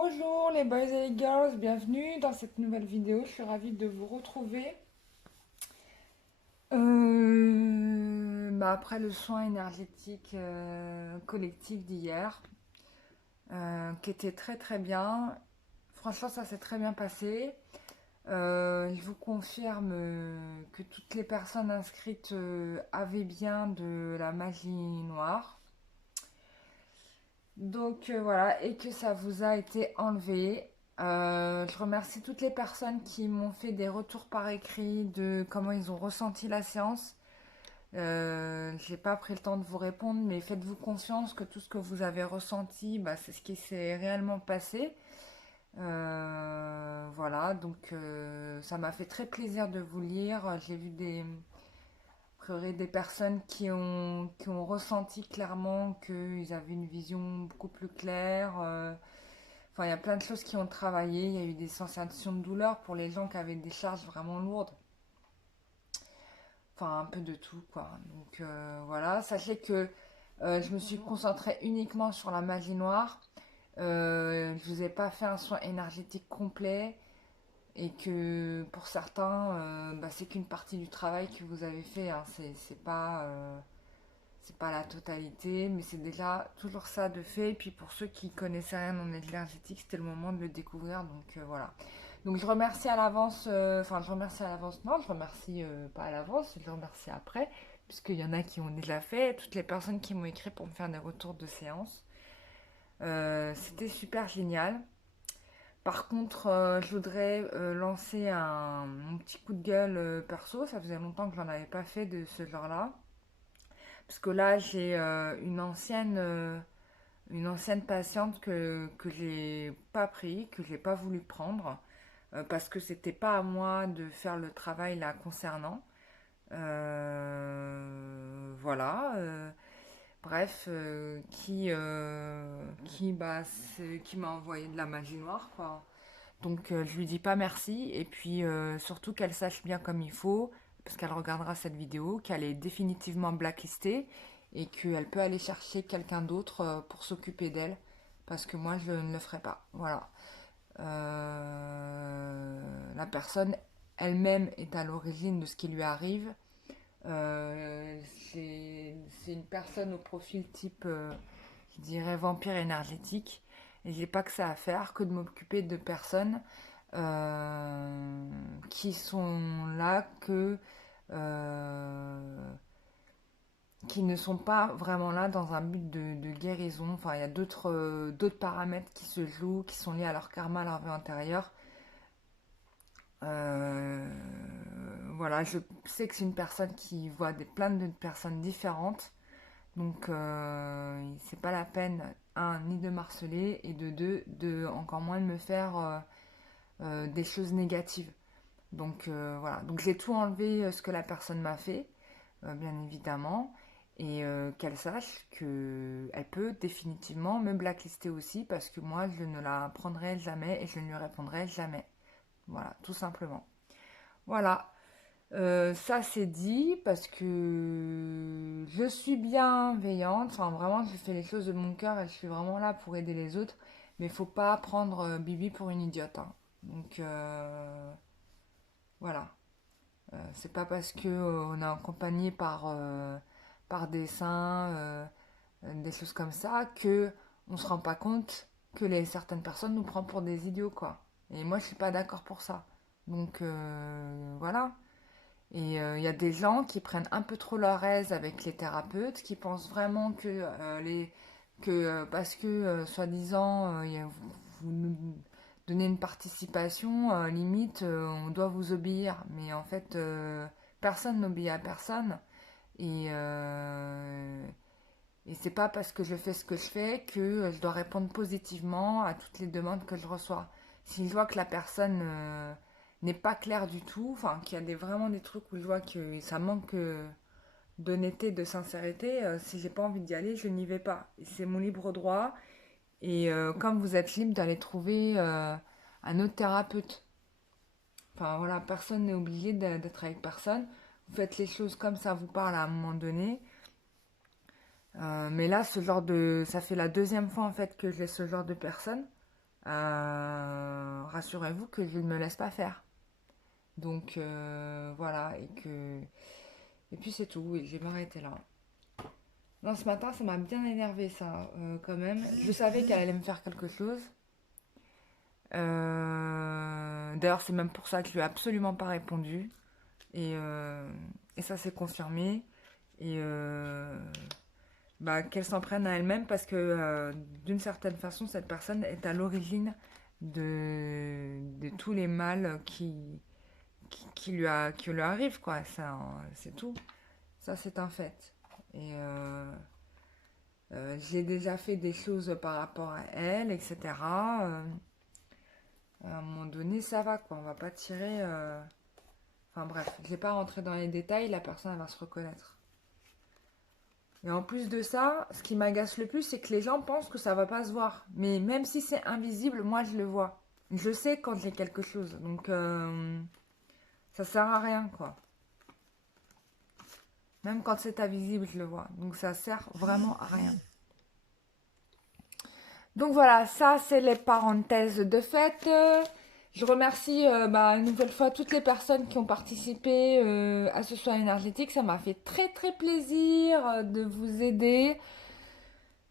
Bonjour les boys et les girls, bienvenue dans cette nouvelle vidéo. Je suis ravie de vous retrouver. Après le soin énergétique collectif d'hier, qui était très très bien. Franchement, ça s'est très bien passé. Je vous confirme que toutes les personnes inscrites avaient bien de la magie noire. Donc voilà, et que ça vous a été enlevé. Je remercie toutes les personnes qui m'ont fait des retours par écrit de comment ils ont ressenti la séance. J'ai pas pris le temps de vous répondre, mais faites-vous confiance que tout ce que vous avez ressenti, bah, c'est ce qui s'est réellement passé. Voilà, donc ça m'a fait très plaisir de vous lire. J'ai vu a priori, des personnes qui ont ressenti clairement qu'ils avaient une vision beaucoup plus claire. Enfin, il y a plein de choses qui ont travaillé. Il y a eu des sensations de douleur pour les gens qui avaient des charges vraiment lourdes. Enfin, un peu de tout, quoi. Donc voilà, sachez que je me suis concentrée uniquement sur la magie noire. Je vous ai pas fait un soin énergétique complet et que pour certains, bah, c'est qu'une partie du travail que vous avez fait, hein. C'est pas la totalité, mais c'est déjà toujours ça de fait. Et puis pour ceux qui connaissaient rien en énergétique, c'était le moment de le découvrir. Donc voilà. Donc je remercie à l'avance, enfin je remercie à l'avance, non, je remercie pas à l'avance, je remercie après, puisqu'il y en a qui ont déjà fait, toutes les personnes qui m'ont écrit pour me faire des retours de séance. C'était super génial. Par contre, je voudrais lancer mon petit coup de gueule perso. Ça faisait longtemps que j'en avais pas fait de ce genre-là. Parce que là, j'ai une ancienne patiente que j'ai pas pris, que j'ai pas voulu prendre, parce que c'était pas à moi de faire le travail là concernant. Voilà. Bref, qui m'a envoyé de la magie noire, quoi. Donc je lui dis pas merci et puis surtout qu'elle sache bien comme il faut, parce qu'elle regardera cette vidéo, qu'elle est définitivement blacklistée et qu'elle peut aller chercher quelqu'un d'autre pour s'occuper d'elle, parce que moi je ne le ferai pas. Voilà. La personne elle-même est à l'origine de ce qui lui arrive. Euh, c'est une personne au profil type, je dirais, vampire énergétique. Et j'ai pas que ça à faire que de m'occuper de personnes qui sont là euh, qui ne sont pas vraiment là dans un but de guérison. Enfin, il y a d'autres paramètres qui se jouent, qui sont liés à leur karma, à leur vie antérieure. Euh, voilà, je sais que c'est une personne qui voit plein de personnes différentes. Donc, c'est pas la peine, un, ni de marceler, et de deux, encore moins de me faire des choses négatives. Donc, voilà. Donc, j'ai tout enlevé ce que la personne m'a fait, bien évidemment, et qu'elle sache qu'elle peut définitivement me blacklister aussi, parce que moi, je ne la prendrai jamais et je ne lui répondrai jamais. Voilà, tout simplement. Voilà. Ça c'est dit parce que je suis bienveillante, enfin vraiment je fais les choses de mon cœur et je suis vraiment là pour aider les autres, mais il faut pas prendre Bibi pour une idiote, hein. Donc voilà. C'est pas parce que on est accompagné par des saints, des choses comme ça, que on se rend pas compte que certaines personnes nous prennent pour des idiots, quoi. Et moi je suis pas d'accord pour ça. Donc voilà. Et il y a des gens qui prennent un peu trop leur aise avec les thérapeutes, qui pensent vraiment que parce que soi-disant vous nous donnez une participation, limite on doit vous obéir. Mais en fait, personne n'obéit à personne. Et, euh, et c'est pas parce que je fais ce que je fais que je dois répondre positivement à toutes les demandes que je reçois. Si je vois que la personne n'est pas claire du tout, enfin qu'il y a vraiment des trucs où je vois que ça manque d'honnêteté, de sincérité, si j'ai pas envie d'y aller, je n'y vais pas. Et c'est mon libre droit. Et comme vous êtes libre d'aller trouver un autre thérapeute. Enfin voilà, personne n'est obligé d'être avec personne. Vous faites les choses comme ça vous parle à un moment donné. Mais là, ça fait la deuxième fois en fait que j'ai ce genre de personne rassurez-vous que je ne me laisse pas faire. Donc voilà, et puis c'est tout, et je vais m'arrêter là. Non, ce matin, ça m'a bien énervé ça, quand même. Je savais qu'elle allait me faire quelque chose. D'ailleurs, c'est même pour ça que je lui ai absolument pas répondu. Et, euh, et ça s'est confirmé. Et bah, qu'elle s'en prenne à elle-même parce que d'une certaine façon, cette personne est à l'origine de tous les mal qui lui arrivent, quoi. Ça, c'est tout. Ça, c'est un fait. Et j'ai déjà fait des choses par rapport à elle, etc. À un moment donné, ça va, quoi. On va pas tirer. Enfin bref, je vais pas rentrer dans les détails, la personne elle va se reconnaître. Et en plus de ça, ce qui m'agace le plus, c'est que les gens pensent que ça va pas se voir. Mais même si c'est invisible, moi je le vois. Je sais quand j'ai quelque chose. Donc ça sert à rien, quoi. Même quand c'est invisible, je le vois. Donc ça sert vraiment à rien. Donc voilà, ça c'est les parenthèses de fête. Je remercie une nouvelle fois toutes les personnes qui ont participé à ce soin énergétique. Ça m'a fait très très plaisir de vous aider.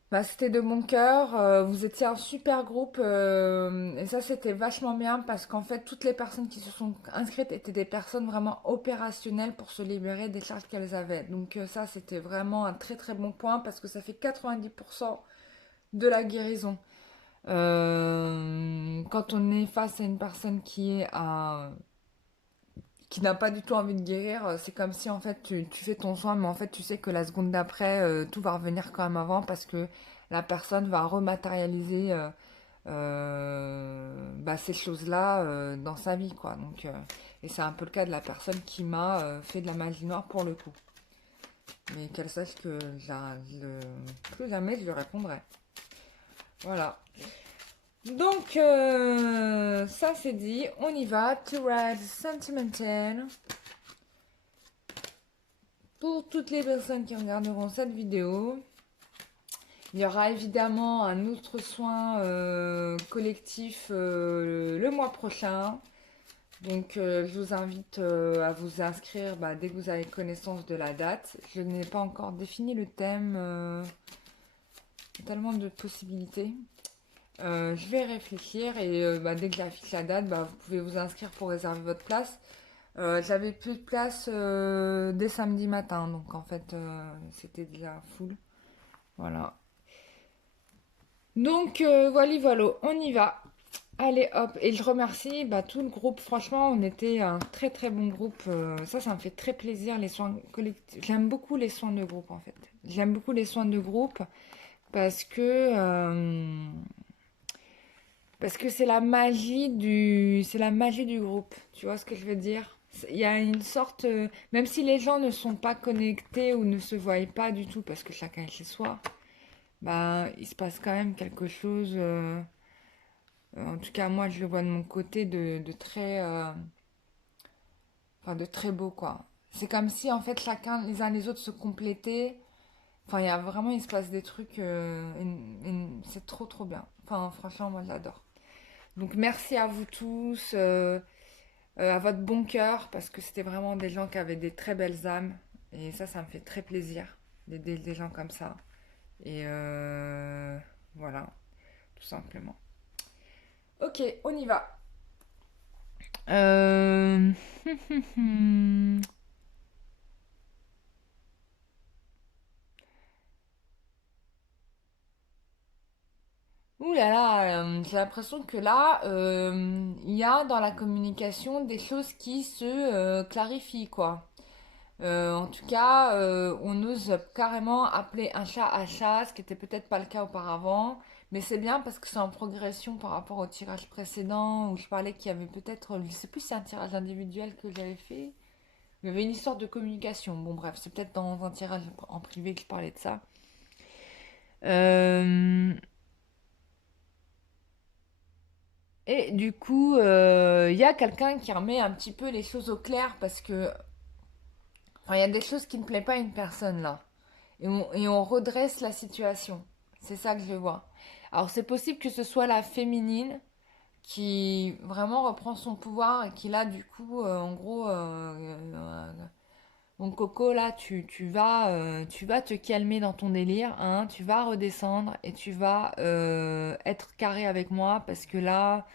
Bah, c'était de mon cœur. Vous étiez un super groupe et ça c'était vachement bien parce qu'en fait toutes les personnes qui se sont inscrites étaient des personnes vraiment opérationnelles pour se libérer des charges qu'elles avaient. Donc ça c'était vraiment un très très bon point parce que ça fait 90% de la guérison. Quand on est face à une personne qui n'a pas du tout envie de guérir, c'est comme si en fait tu fais ton soin, mais en fait tu sais que la seconde d'après, tout va revenir quand même avant parce que la personne va rematérialiser ces choses-là dans sa vie, quoi. Donc, et c'est un peu le cas de la personne qui m'a fait de la magie noire pour le coup. Mais qu'elle sache que plus jamais je lui répondrai. Voilà. Donc, ça c'est dit, on y va. To Ride Sentimental. Pour toutes les personnes qui regarderont cette vidéo, il y aura évidemment un autre soin collectif le mois prochain. Donc, je vous invite à vous inscrire dès que vous avez connaissance de la date. Je n'ai pas encore défini le thème. Il y a tellement de possibilités. Je vais réfléchir et dès que j'affiche la date, vous pouvez vous inscrire pour réserver votre place. J'avais plus de place dès samedi matin, donc en fait c'était déjà full. Voilà. Donc voilà, on y va. Allez hop, et je remercie tout le groupe. Franchement, on était un très très bon groupe. Ça me fait très plaisir les soins collectifs. J'aime beaucoup les soins de groupe en fait. J'aime beaucoup les soins de groupe parce que euh, parce que c'est la magie du groupe. Tu vois ce que je veux dire? Il y a une sorte, même si les gens ne sont pas connectés ou ne se voient pas du tout parce que chacun est chez soi, il se passe quand même quelque chose. En tout cas, moi, je le vois de mon côté de très, de très beau quoi. C'est comme si en fait chacun, les uns les autres se complétaient. Enfin, il y a vraiment, il se passe des trucs, c'est trop trop bien. Enfin, franchement, moi, j'adore. Donc merci à vous tous, à votre bon cœur, parce que c'était vraiment des gens qui avaient des très belles âmes. Et ça me fait très plaisir d'aider des gens comme ça. Et voilà, tout simplement. Ok, on y va. Euh... Ouh là là, j'ai l'impression que là, il y a dans la communication des choses qui se clarifient, quoi. En tout cas, on ose carrément appeler un chat, ce qui était peut-être pas le cas auparavant. Mais c'est bien parce que c'est en progression par rapport au tirage précédent où je parlais qu'il y avait peut-être, je sais plus si c'est un tirage individuel que j'avais fait. Il y avait une histoire de communication. Bon, bref, c'est peut-être dans un tirage en privé que je parlais de ça. Euh, Et du coup, il y a quelqu'un qui remet un petit peu les choses au clair parce que il y a des choses qui ne plaisent pas à une personne là. Et on redresse la situation. C'est ça que je vois. Alors c'est possible que ce soit la féminine. qui vraiment reprend son pouvoir et qui là, du coup, en gros, mon coco, là, tu vas te calmer dans ton délire, hein, tu vas redescendre et tu vas être carré avec moi parce que là,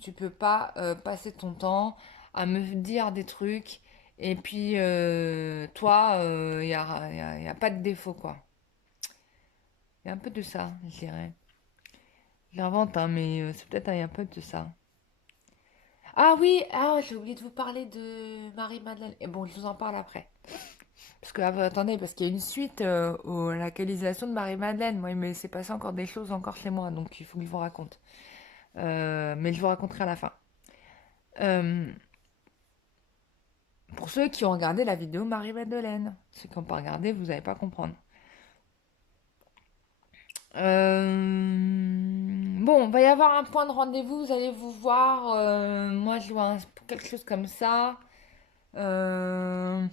tu peux pas passer ton temps à me dire des trucs et puis toi, y a pas de défaut, quoi. Il y a un peu de ça, je dirais. J'invente, hein, mais c'est peut-être un peu de ça. Ah oui, ah, j'ai oublié de vous parler de Marie-Madeleine. Et bon, je vous en parle après. Parce que, attendez, parce qu'il y a une suite à la localisation de Marie-Madeleine. Moi, il m'est s'est passé encore des choses encore chez moi, donc il faut que je vous raconte. Mais je vous raconterai à la fin. Euh, pour ceux qui ont regardé la vidéo Marie-Madeleine. Ceux qui n'ont pas regardé, vous n'allez pas comprendre. Bon, il va y avoir un point de rendez-vous, vous allez vous voir. Moi, je vois quelque chose comme ça. Euh,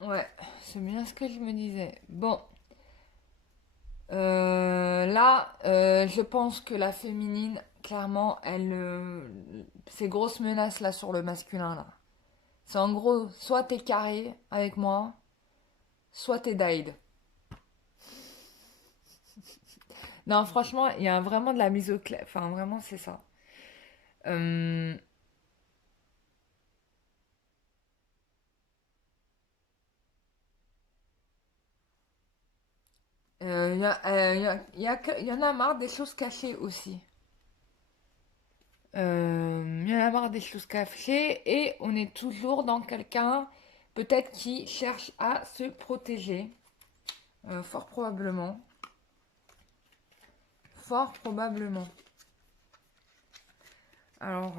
Ouais, c'est bien ce que je me disais. Bon, là, je pense que la féminine, clairement, ces grosses menaces là sur le masculin là. C'est en gros, soit t'es carré avec moi, soit t'es died. Non, franchement, il y a vraiment de la mise au clair. Enfin, vraiment, c'est ça. Euh, il y en a marre des choses cachées aussi. Il y en a marre des choses cachées et on est toujours dans quelqu'un peut-être qui cherche à se protéger. Fort probablement. Fort probablement. Alors,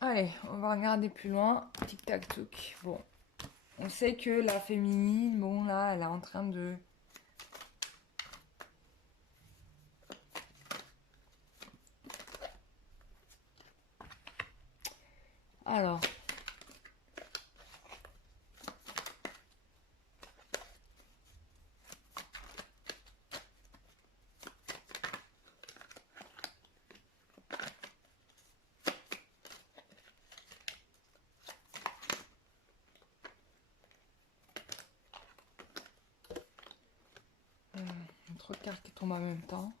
allez, on va regarder plus loin. Tic tac touc. Bon, on sait que la féminine, bon là, elle est en train de. Alors, trop de cartes qui tombent en même temps.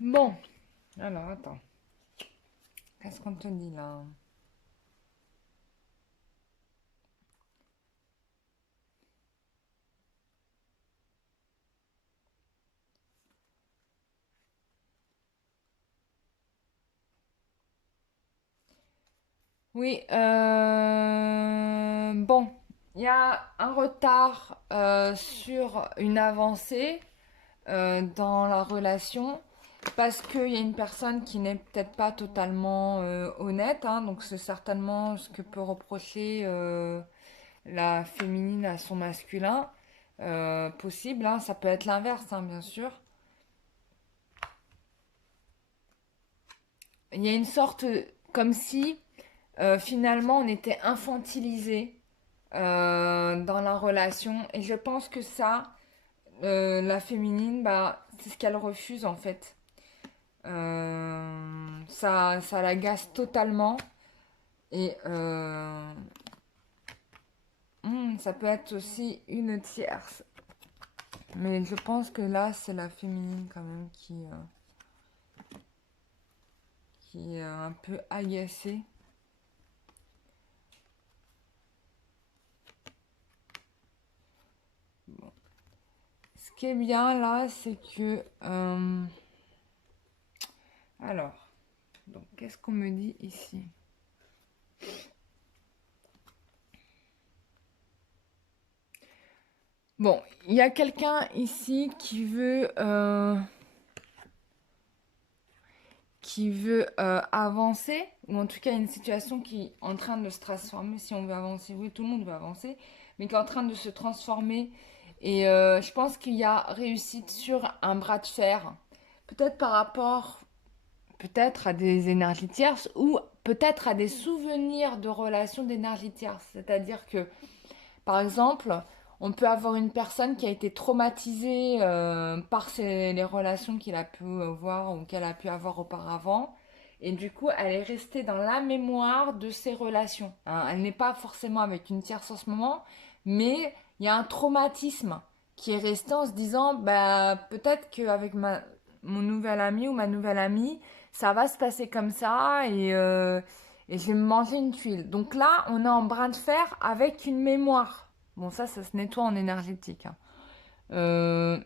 Bon, alors attends. Qu'est-ce qu'on te dit là? Oui, bon, il y a un retard sur une avancée dans la relation parce qu'il y a une personne qui n'est peut-être pas totalement honnête, hein, donc c'est certainement ce que peut reprocher la féminine à son masculin. Possible, hein, ça peut être l'inverse, hein, bien sûr. Il y a une sorte comme si finalement on était infantilisé dans la relation. Et je pense que ça, la féminine, bah, c'est ce qu'elle refuse en fait. Ça l'agace totalement. Et ça peut être aussi une tierce. Mais je pense que là, c'est la féminine quand même qui est un peu agacée. Ce qui est bien là, c'est que... alors, donc, qu'est-ce qu'on me dit ici? Bon, il y a quelqu'un ici qui veut avancer, ou en tout cas une situation qui est en train de se transformer, si on veut avancer, oui, tout le monde veut avancer, mais qui est en train de se transformer. Et je pense qu'il y a réussite sur un bras de fer, peut-être par rapport, peut-être à des énergies tierces, ou peut-être à des souvenirs de relations d'énergie tierce. C'est-à-dire que par exemple, on peut avoir une personne qui a été traumatisée par les relations qu'il a pu avoir ou qu'elle a pu avoir auparavant. Et du coup, elle est restée dans la mémoire de ces relations, hein. Elle n'est pas forcément avec une tierce en ce moment, mais il y a un traumatisme qui est resté en se disant, bah, peut-être qu'avec mon nouvel ami ou ma nouvelle amie, ça va se passer comme ça et je vais me manger une tuile. Donc là, on est en bras de fer avec une mémoire. Bon, ça se nettoie en énergétique, hein. Euh,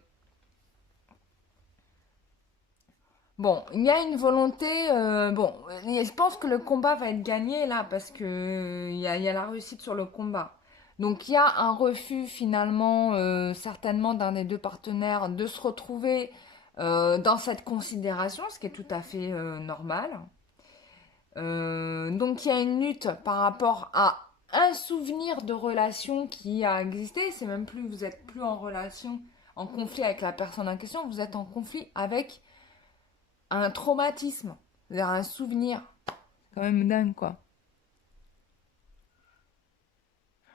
bon, il y a une volonté. Bon, je pense que le combat va être gagné là parce que il y a la réussite sur le combat. Donc il y a un refus finalement, certainement d'un des deux partenaires de se retrouver dans cette considération, ce qui est tout à fait normal. Donc il y a une lutte par rapport à un souvenir de relation qui a existé. C'est même plus, vous êtes plus en relation, en conflit avec la personne en question, vous êtes en conflit avec un traumatisme, c'est-à-dire un souvenir. C'est quand même dingue, quoi.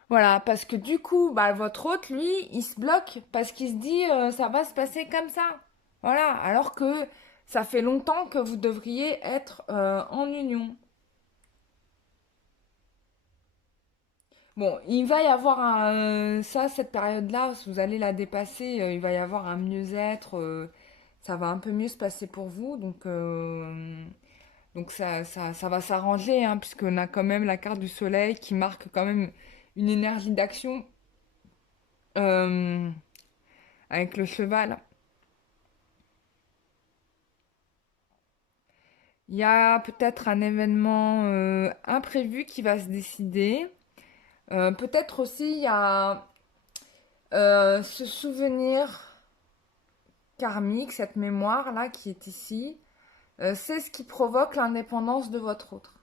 Voilà, parce que du coup, bah, votre hôte, lui, il se bloque parce qu'il se dit ça va se passer comme ça. Voilà, alors que ça fait longtemps que vous devriez être en union. Bon, il va y avoir ça, cette période-là, si vous allez la dépasser, il va y avoir un mieux-être, ça va un peu mieux se passer pour vous, donc ça va s'arranger, hein, puisqu'on a quand même la carte du soleil qui marque quand même une énergie d'action euh, avec le cheval. Il y a peut-être un événement imprévu qui va se décider. Peut-être aussi il y a ce souvenir karmique, cette mémoire-là qui est ici, c'est ce qui provoque l'indépendance de votre autre.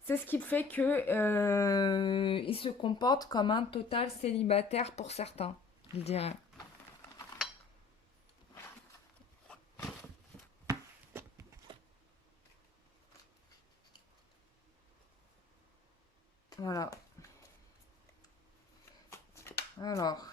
C'est ce qui fait que il se comporte comme un total célibataire pour certains, je dirais. Voilà. Alors.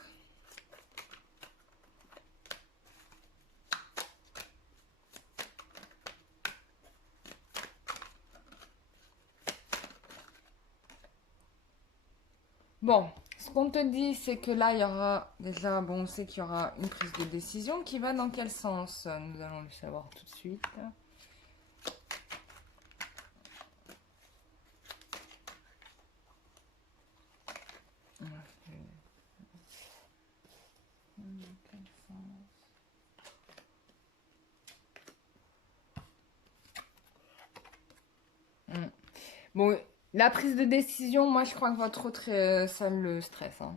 Bon, ce qu'on te dit, c'est que là, il y aura déjà, bon, on sait qu'il y aura une prise de décision qui va dans quel sens? Nous allons le savoir tout de suite. Hmm. Bon, la prise de décision, moi, je crois que votre autre, ça le stresse, hein.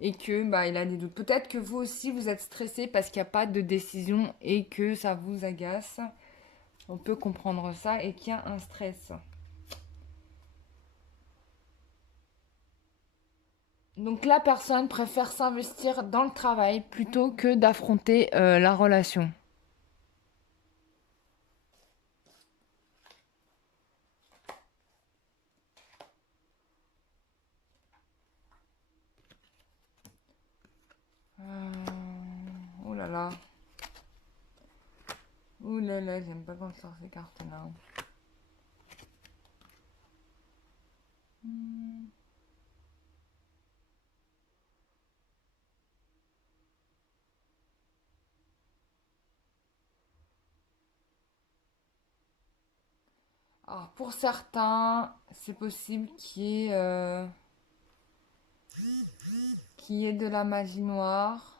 Et que, bah, il a des doutes. Peut-être que vous aussi, vous êtes stressé parce qu'il n'y a pas de décision et que ça vous agace. On peut comprendre ça et qu'il y a un stress. Donc la personne préfère s'investir dans le travail plutôt que d'affronter la relation. Oh là là. Oh là là, j'aime pas quand sort ces cartes-là. Hmm. Alors pour certains, c'est possible qu'il y ait de la magie noire.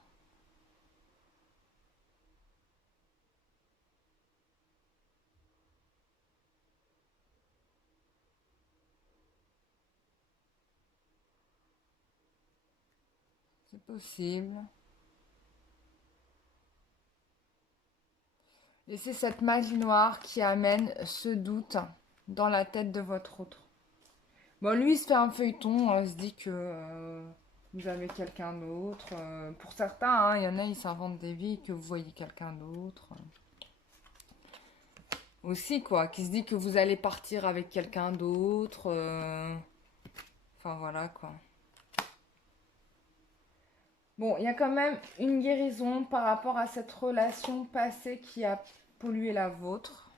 C'est possible. Et c'est cette magie noire qui amène ce doute dans la tête de votre autre. Bon, lui, il se fait un feuilleton, il se dit que vous avez quelqu'un d'autre. Pour certains, hein, il y en a, ils s'inventent des vies que vous voyez quelqu'un d'autre. Aussi, quoi, qui se dit que vous allez partir avec quelqu'un d'autre. Enfin, voilà, quoi. Bon, il y a quand même une guérison par rapport à cette relation passée qui a pollué la vôtre.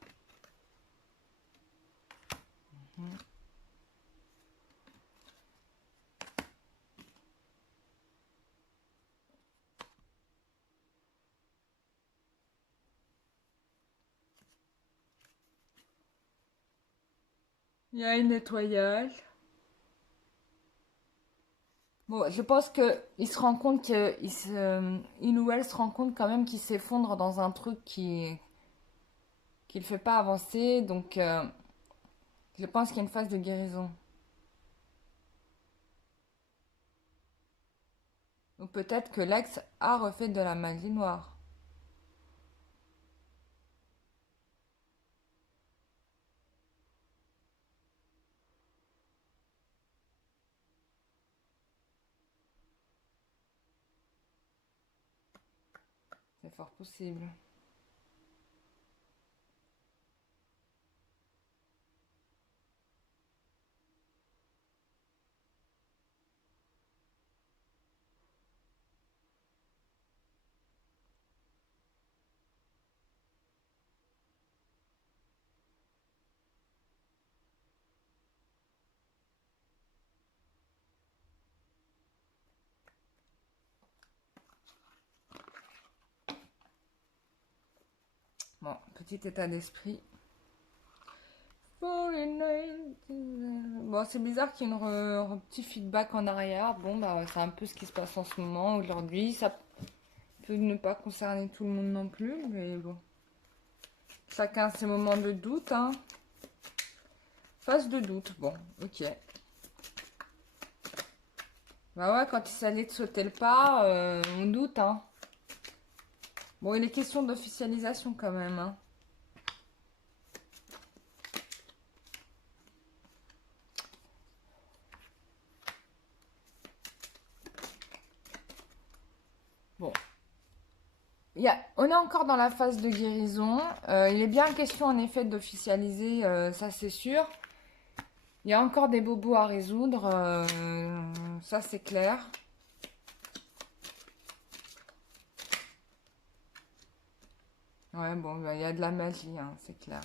Il y a un nettoyage. Bon, je pense que il se rend compte que il ou elle se rend compte quand même qu'il s'effondre dans un truc qui le fait pas avancer. Donc, je pense qu'il y a une phase de guérison. Ou peut-être que l'ex a refait de la magie noire. C'est fort possible. Bon, petit état d'esprit. Bon, c'est bizarre qu'il y ait un petit feedback en arrière. Bon, bah, c'est un peu ce qui se passe en ce moment, aujourd'hui. Ça peut ne pas concerner tout le monde non plus, mais bon. Chacun a ses moments de doute, hein. Phase de doute, bon, ok. Bah ouais, quand il s'agit de sauter le pas, on doute, hein. Bon, il est question d'officialisation quand même, hein. Bon. On est encore dans la phase de guérison. Il est bien question en effet d'officialiser, ça c'est sûr. Il y a encore des bobos à résoudre, ça c'est clair. Ouais, bon, bah, il y a de la magie, hein, c'est clair.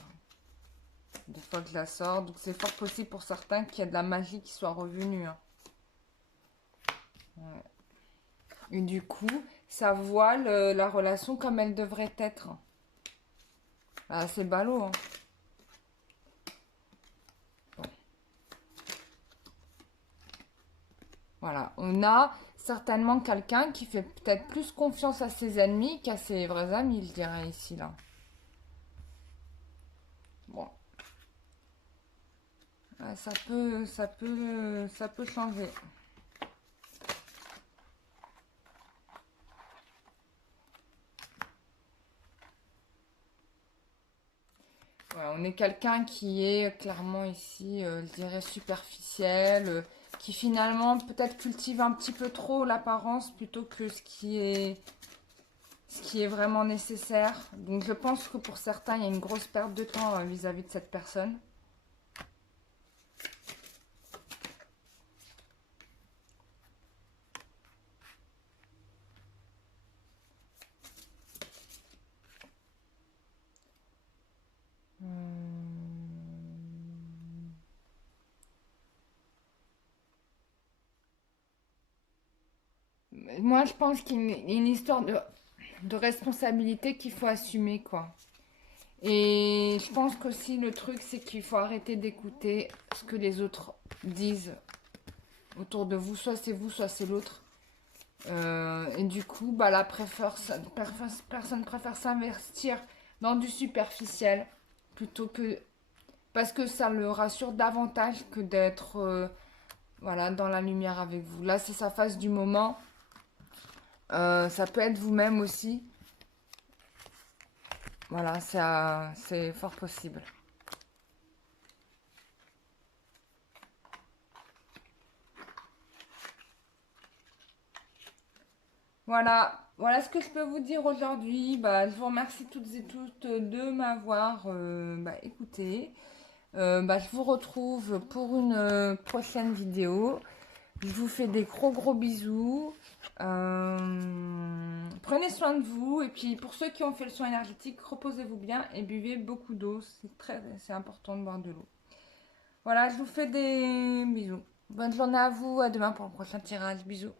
Des fois que je la sors, donc c'est fort possible pour certains qu'il y a de la magie qui soit revenue, hein. Ouais. Et du coup, ça voile la relation comme elle devrait être. Ah, c'est ballot, hein. Bon. Voilà, on a certainement quelqu'un qui fait peut-être plus confiance à ses ennemis qu'à ses vrais amis, je dirais ici, là. Bon, ah, ça peut changer. Ouais, on est quelqu'un qui est clairement ici, je dirais, superficiel, qui finalement peut-être cultive un petit peu trop l'apparence plutôt que ce qui est vraiment nécessaire. Donc je pense que pour certains, il y a une grosse perte de temps vis-à-vis de cette personne. Moi, je pense qu'il y a une histoire de responsabilité qu'il faut assumer, quoi. Et je pense qu'aussi le truc, c'est qu'il faut arrêter d'écouter ce que les autres disent autour de vous. Soit c'est vous, soit c'est l'autre. Et du coup, bah, personne préfère s'investir dans du superficiel plutôt que... Parce que ça le rassure davantage que d'être voilà, dans la lumière avec vous. Là, c'est sa phase du moment. Ça peut être vous-même aussi. Voilà, c'est fort possible. Voilà, voilà ce que je peux vous dire aujourd'hui. Bah, je vous remercie toutes et toutes de m'avoir écouté. Je vous retrouve pour une prochaine vidéo. Je vous fais des gros bisous. Prenez soin de vous. Et puis pour ceux qui ont fait le soin énergétique, reposez-vous bien et buvez beaucoup d'eau. C'est important de boire de l'eau. Voilà, je vous fais des bisous. Bonne journée à vous. À demain pour le prochain tirage. Bisous.